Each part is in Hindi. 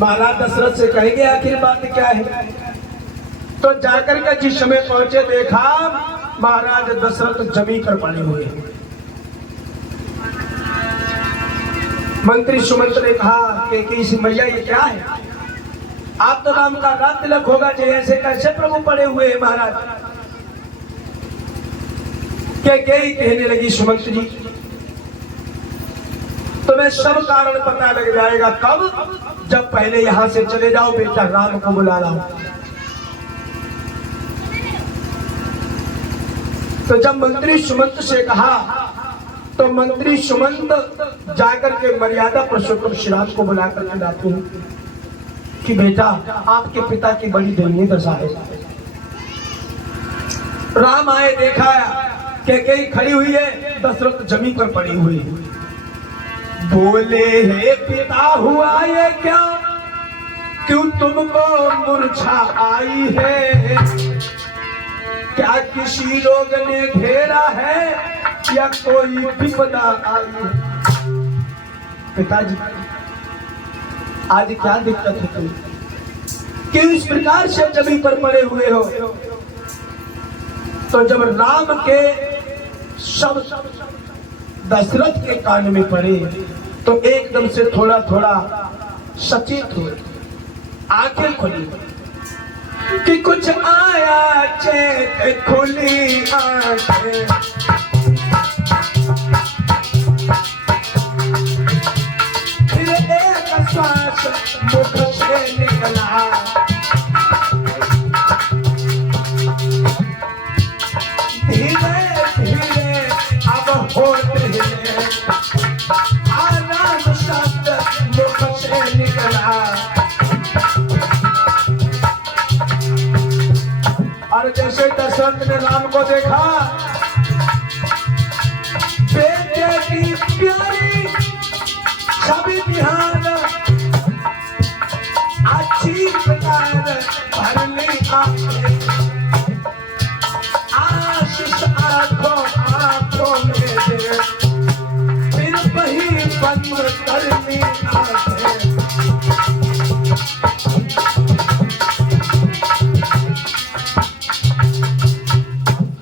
महाराज दशरथ से कहेंगे आखिर बात क्या है। तो जाकर के जिस समय पहुंचे देखा महाराज दशरथ जमी कर पड़े हुए। मंत्री सुमंत ने कहा कि मैया ये क्या है, आप तो नाम का रात तिलक होगा जी, ऐसे कैसे प्रभु पड़े हुए हैं महाराज। के कहने लगी सुमंत जी तुम्हें सब कारण पता लग जाएगा कब, जब पहले यहां से चले जाओ बेटा राम को बुला लाओ। तो जब मंत्री सुमंत से कहा तो मंत्री सुमंत जाकर के मर्यादा पुरुषोत्तम श्री राम को बुलाकर के लाते हैं कि बेटा आपके पिता की बड़ी दयनीय दशा है। राम आए देखा कैकेयी खड़ी हुई है, दशरथ जमीन पर पड़ी हुई है। बोले हे पिता हुआ ये क्या, क्यों तुमको मूर्छा आई है, क्या किसी रोग ने घेरा है या कोई विपदा आई है। पिताजी आज क्या दिक्कत है तुम, क्यों इस प्रकार से जमीन पर पड़े हुए हो। तो जब राम के शब्द दशरथ के कान में पड़े तो एकदम से थोड़ा थोड़ा सचेत हुए, आंखें खुली कि कुछ आया चेत खुली आंखें, फिर एक श्वास मुख से निकला, धीरे धीरे अब होते आराम शब्द मुख से निकला। और जैसे दशरथ ने राम को देखा, बेटे की प्यारी छवि बिहार अच्छी प्रकार भरली आंखें, आशीष आंखों आंखों में दे, फिर वही बंद करनी आंखें।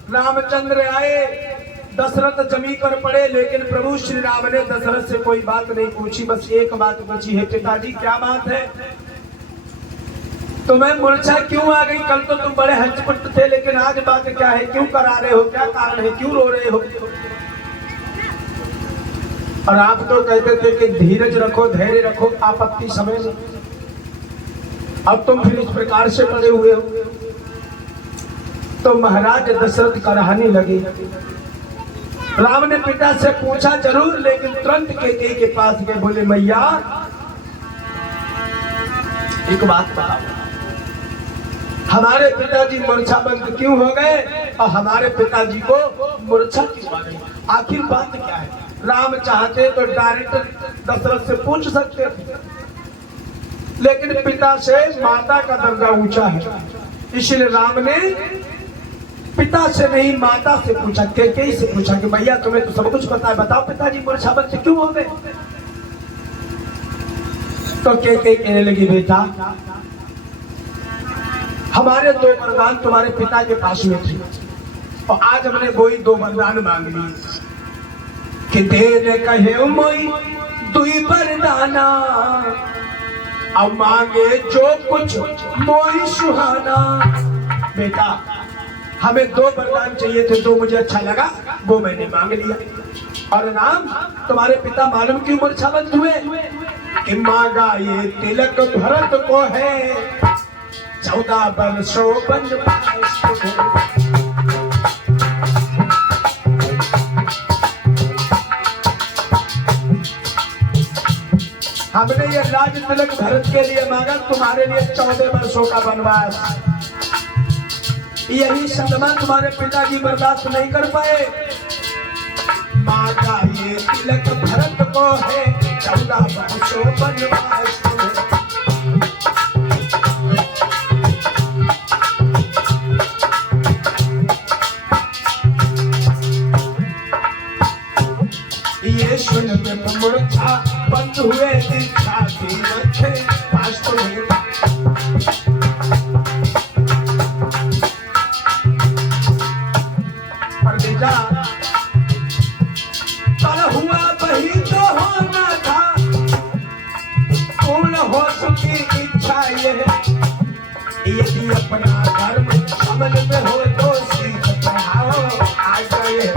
रामचंद्र आए, दशरथ जमीन पर पड़े, लेकिन प्रभु श्री राम ने दशरथ से कोई बात नहीं पूछी, बस एक बात पूछी है पिताजी क्या बात है, तुम्हें मूर्छा क्यों आ गई, कल तो तुम बड़े हचपट थे लेकिन आज बात क्या है, क्यों करा रहे हो, क्या कारण है, क्यों रो रहे हो। और आप तो कहते थे कि धीरज रखो धैर्य रखो आपत्ति समय में, अब तुम फिर इस प्रकार से पड़े हुए हो। तो महाराज दशरथ कराहने लगे। राम ने पिता से पूछा जरूर, लेकिन तुरंत कैकेयी के पास गए, बोले मैया एक बात बताओ, हमारे पिताजी मूर्छाबंद क्यों हो गए और हमारे पिताजी को मूर्छा क्यों आ गई, आखिर बात क्या है। राम चाहते तो डायरेक्ट दशरथ से पूछ सकते थे, लेकिन पिता से माता का दर्जा ऊंचा है, इसलिए राम ने पिता से नहीं माता से पूछा, कैकेयी से पूछा कि भैया तुम्हें तो सब कुछ पता है, बताओ पिताजी मूर्छाबंद क्यों हो गए। तो कैकेयी कहने लगी बेटा हमारे दो वरदान तुम्हारे पिता के पास में थे और आज हमने वही दो वरदान मांग ली कि दे कहे मोई दुई वरदाना, अब मांगे जो कुछ मोई सुहाना। बेटा हमें दो वरदान चाहिए थे, दो मुझे अच्छा लगा वो मैंने मांग लिया। और राम तुम्हारे पिता मालूम क्यों मूर्छाबंद हुए कि मांगा ये तिलक भरत को है, 14 वर्षों वनवास को। हमने ये राज तिलक भरत के लिए मांगा, तुम्हारे लिए 14 वर्षों का वनवास। यही सदमा तुम्हारे पिताजी बर्दाश्त नहीं कर पाए, मांगा ये तिलक भरत को है, 14 वर्षों वनवास को। ये सुन के मूर्छा बंद हुए, दीक्षा दी रखे, हो सुखी इच्छा ये है, यदि अपना धर्म अमल में हो तो सीख पढ़ाओ आ गए।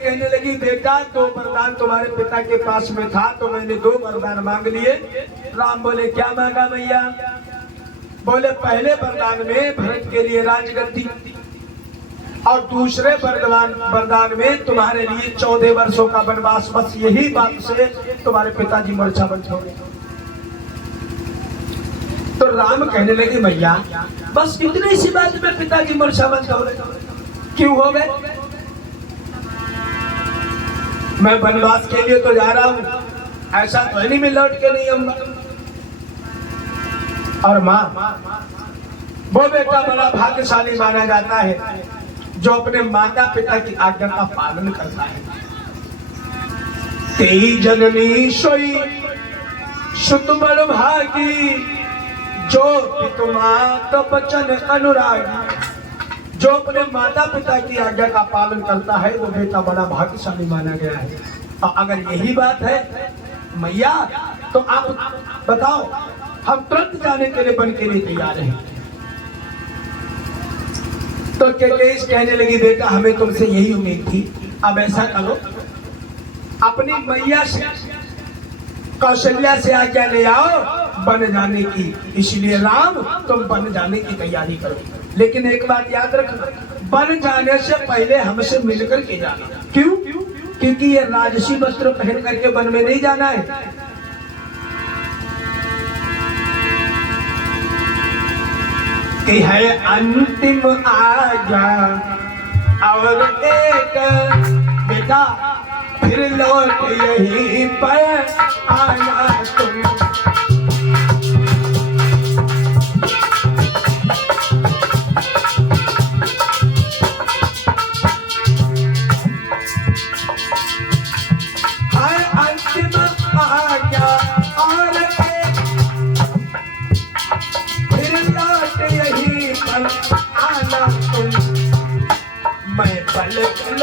कहने लगी बेटा दो वरदान तुम्हारे पिता के पास में था तो मैंने दो वरदान मांग लिए। राम बोले क्या मांगा मैया? बोले पहले वरदान में भरत के लिए राजगद्दी और दूसरे वरदान में तुम्हारे लिए 14 वर्षों का वनवास। बस यही बात से तुम्हारे पिताजी मूर्छावंत हो गए। तो राम कहने लगे मैया बस इतनी सी बात में पिताजी मूर्छावंत हो गए? क्यों हो गए? मैं वनवास के लिए तो जा रहा हूं, ऐसा तो नहीं मैं लौट के नहीं आऊंगा। और माँ वो बेटा बड़ा भाग्यशाली माना जाता है जो अपने माता पिता की आज्ञा का पालन करता है। तेई जननी सोई सुत बड़ भागी, जो पितु मात बचन अनुरागी। जो अपने माता पिता की आज्ञा का पालन करता है वो बेटा बड़ा भाग्यशाली माना गया है। और अगर यही बात है मैया तो आप बताओ, हम तुरंत जाने के लिए बन के लिए तैयार हैं। तो केकेश कहने लगी बेटा हमें तुमसे यही उम्मीद थी, अब ऐसा करो अपनी मैया से कौशल्या से आज्ञा ले आओ बन जाने की। इसलिए राम तुम बन जाने की तैयारी करो, लेकिन एक बात याद रखना, बन जाने से पहले हमसे मिलकर के जाना। क्यों? क्योंकि ये राजसी वस्त्र पहन करके वन में नहीं जाना है। कि है अंतिम आज्ञा और एक बेटा फिर लौट यहीं पर आना तुम। मैं पल पल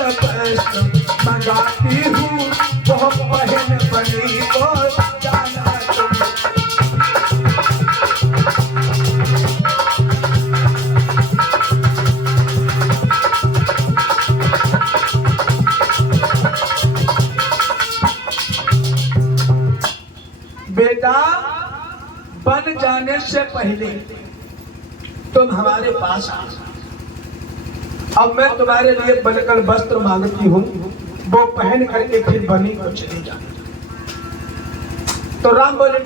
मंगाती हूँ वो पहन बनी को जाना तुम। बेटा बन जाने से पहले तुम हमारे पास आ। अब मैं तुम्हारे लिए बनकर वस्त्र मांगती हूँ, वो पहन करके फिर बनी को चले जाना। तो राम बोले